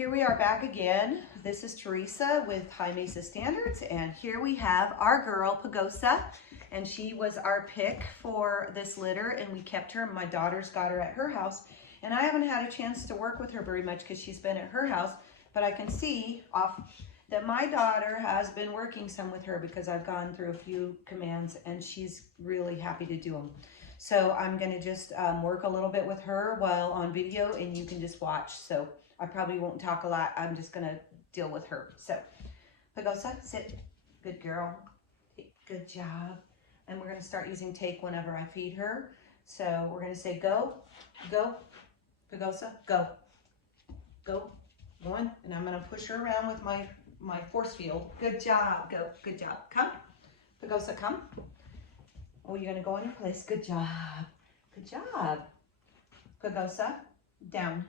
Here we are back again. This is Teresa with High Mesa Standards, and here we have our girl, Pagosa, and she was our pick for this litter, and we kept her. My daughter's got her at her house, and I haven't had a chance to work with her very much because she's been at her house, but I can see off that my daughter has been working some with her because I've gone through a few commands, and she's really happy to do them. So I'm going to just work a little bit with her while on video, and you can just watch. So I probably won't talk a lot. I'm just going to deal with her. So Pagosa, sit. Good girl. Good job. And we're going to start using take whenever I feed her. So we're going to say go, go. Pagosa, go. Go. Going. And I'm going to push her around with my force field. Good job. Go. Good job. Come. Pagosa, come. Oh, you're going to go in your place. Good job. Good job. Pagosa, down.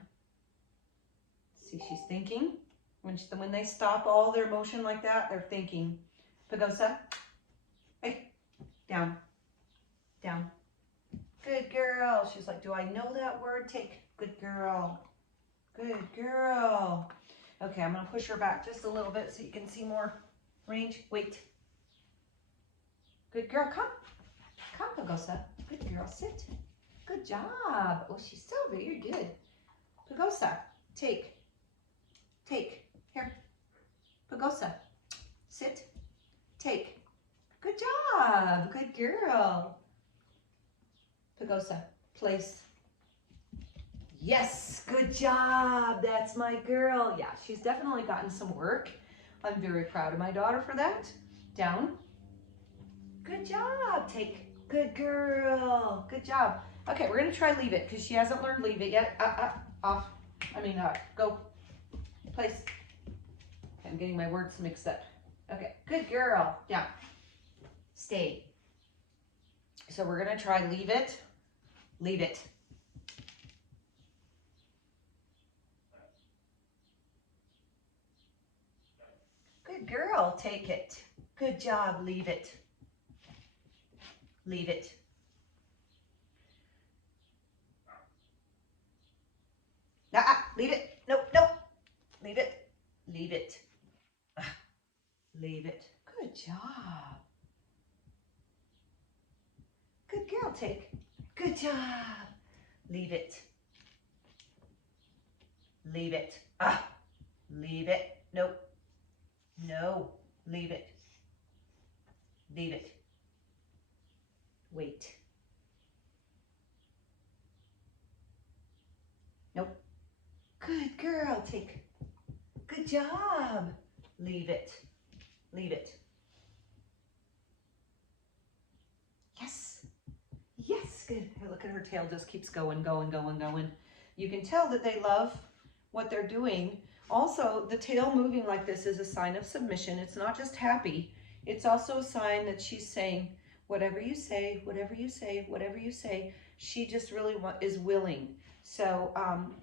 See, she's thinking. When they stop all their motion like that, they're thinking. Pagosa, hey, down, down. Good girl. She's like, do I know that word? Take. Good girl. Good girl. Okay, I'm going to push her back just a little bit so you can see more range. Wait. Good girl. Come. Come, Pagosa. Good girl. Sit. Good job. Oh, she's so very good. Pagosa, take. Take. Here. Pagosa, sit. Take. Good job. Good girl. Pagosa, place. Yes, good job. That's my girl. Yeah, she's definitely gotten some work. I'm very proud of my daughter for that. Down. Good job. Take. Good girl. Good job. Okay, we're going to try leave it because she hasn't learned leave it yet. Off. Go. Place. Okay, I'm getting my words mixed up. Okay, good girl. Down. Stay. So we're going to try leave it. Leave it. Good girl. Take it. Good job. Leave it. Leave it. Leave it. Nope, nope. Leave it. Leave it. Leave it. Good job. Good girl, take. Good job. Leave it. Leave it. Leave it. Nope. No. Leave it. Leave it. Wait. Nope. Good girl, take. Good job. Leave it. Leave it. Yes. Yes, good. Look at her tail just keeps going, going, going, going. You can tell that they love what they're doing. Also, the tail moving like this is a sign of submission. It's not just happy. It's also a sign that she's saying, whatever you say, whatever you say, whatever you say, she just really is willing. So,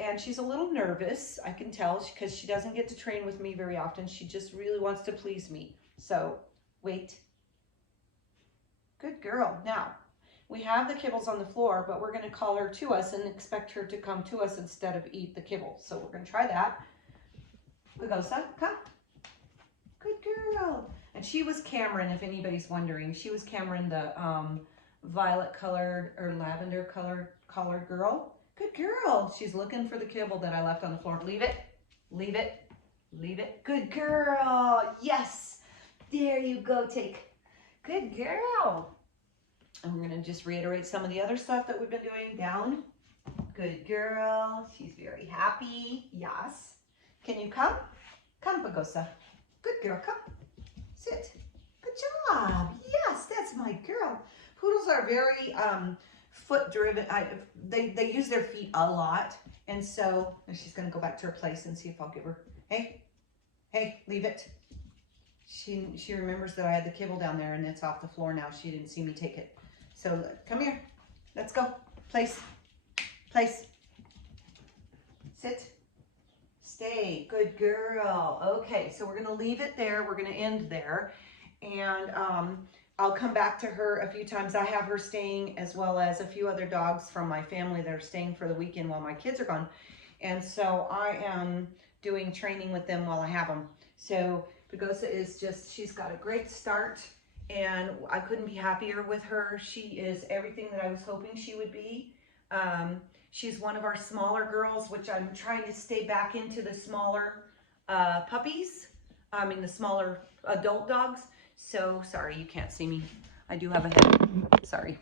and she's a little nervous, I can tell, because she doesn't get to train with me very often. She just really wants to please me. So, wait. Good girl. Now, we have the kibbles on the floor, but we're going to call her to us and expect her to come to us instead of eat the kibble. So we're going to try that. Pagosa, come. Good girl. And she was Cameron, if anybody's wondering. She was Cameron, the violet colored or lavender colored girl. Good girl. She's looking for the kibble that I left on the floor. Leave it. Leave it. Leave it. Good girl. Yes. There you go. Take. Good girl. And we're going to just reiterate some of the other stuff that we've been doing. Down. Good girl. She's very happy. Yes. Can you come? Come, Pagosa. Good girl. Come. Sit. Good job. Yes, that's my girl. Poodles are very foot driven. They use their feet a lot. And so she's going to go back to her place and see if I'll give her. Hey, hey, leave it. She remembers that I had the kibble down there and it's off the floor now. She didn't see me take it. So come here. Let's go. Place. Place. Sit. Stay. Good girl. Okay, so we're going to leave it there. We're going to end there. And I'll come back to her a few times. I have her staying as well as a few other dogs from my family that are staying for the weekend while my kids are gone. And so I am doing training with them while I have them. So Pagosa is just, she's got a great start, and I couldn't be happier with her. She is everything that I was hoping she would be. She's one of our smaller girls, which I'm trying to stay back into the smaller puppies. I mean the smaller adult dogs. So sorry, you can't see me. I do have a head. Sorry.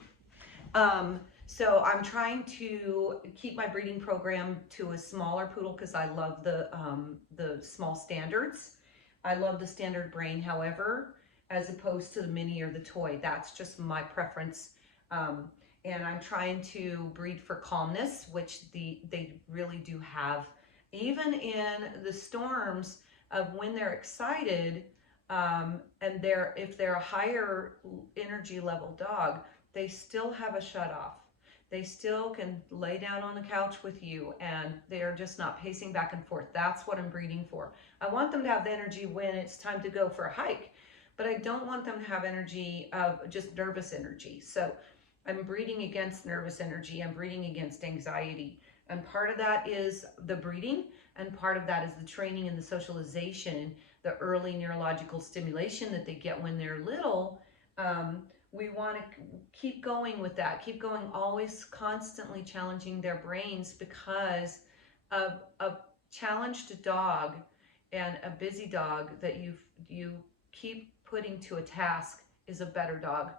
So I'm trying to keep my breeding program to a smaller poodle because I love the small standards. I love the standard brain, however, as opposed to the mini or the toy. That's just my preference. And I'm trying to breed for calmness, which they really do have. Even in the storms of when they're excited, and if they're a higher energy level dog, they still have a shut off. They still can lay down on the couch with you, and they're just not pacing back and forth. That's what I'm breeding for. I want them to have the energy when it's time to go for a hike, but I don't want them to have energy of just nervous energy. So I'm breeding against nervous energy. I'm breeding against anxiety. And part of that is the breeding, and part of that is the training and the socialization, the early neurological stimulation that they get when they're little. We want to keep going with that, keep going, always constantly challenging their brains, because a challenged dog and a busy dog that you keep putting to a task is a better dog.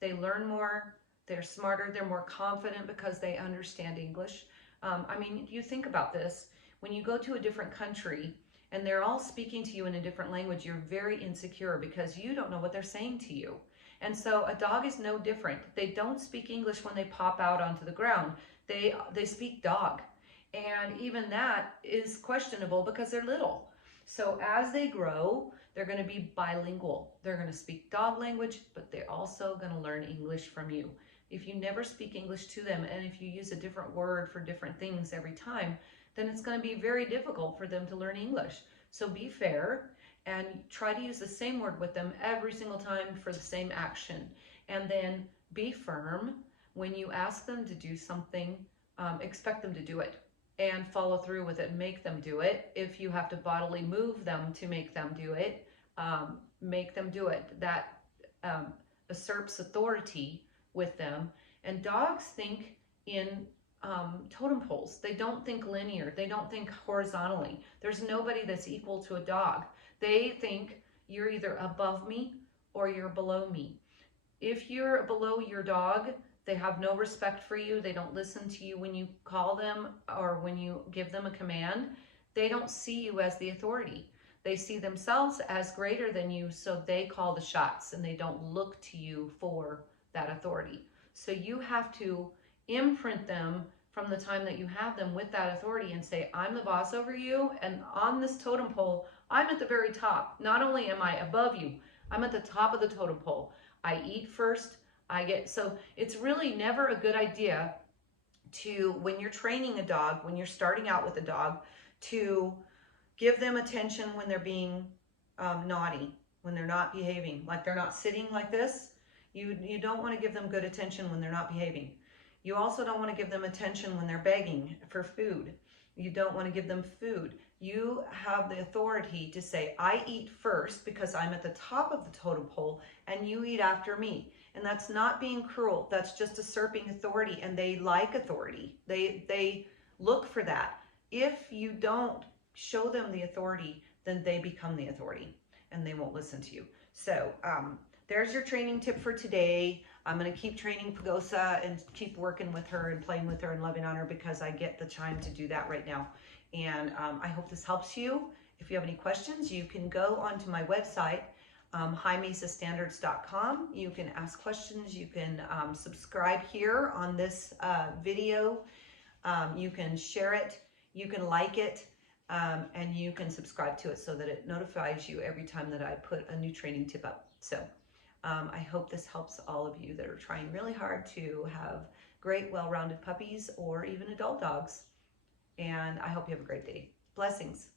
They learn more, they're smarter, they're more confident because they understand English. I mean, you think about this, when you go to a different country and they're all speaking to you in a different language, you're very insecure because you don't know what they're saying to you. And so a dog is no different. They don't speak English when they pop out onto the ground. They speak dog. And even that is questionable because they're little. So as they grow, they're going to be bilingual. They're going to speak dog language, but they're also going to learn English from you. If you never speak English to them, and if you use a different word for different things every time, then it's going to be very difficult for them to learn English. So be fair and try to use the same word with them every single time for the same action. And then be firm. When you ask them to do something, expect them to do it and follow through with it. Make them do it. If you have to bodily move them to make them do it, make them do it. That usurps authority with them. And dogs think in totem poles. They don't think linear. They don't think horizontally. There's nobody that's equal to a dog. They think you're either above me or you're below me. If you're below your dog, they have no respect for you. They don't listen to you when you call them or when you give them a command. They don't see you as the authority. They see themselves as greater than you, so they call the shots and they don't look to you for that authority. So you have to imprint them from the time that you have them with that authority and say, I'm the boss over you, and on this totem pole, I'm at the very top. Not only am I above you, I'm at the top of the totem pole. I eat first, so it's really never a good idea to, when you're training a dog, when you're starting out with a dog, to give them attention when they're being naughty, when they're not behaving, like they're not sitting like this. You don't want to give them good attention when they're not behaving. You also don't want to give them attention when they're begging for food. You don't want to give them food. You have the authority to say, I eat first because I'm at the top of the totem pole and you eat after me. And that's not being cruel. That's just usurping authority, and they like authority. They look for that. If you don't show them the authority, then they become the authority and they won't listen to you. So there's your training tip for today. I'm going to keep training Pagosa and keep working with her and playing with her and loving on her because I get the time to do that right now. And I hope this helps you. If you have any questions, you can go onto my website, highmesastandards.com. You can ask questions. You can subscribe here on this video. You can share it. You can like it. And you can subscribe to it so that it notifies you every time that I put a new training tip up. So I hope this helps all of you that are trying really hard to have great, well-rounded puppies or even adult dogs. And I hope you have a great day. Blessings.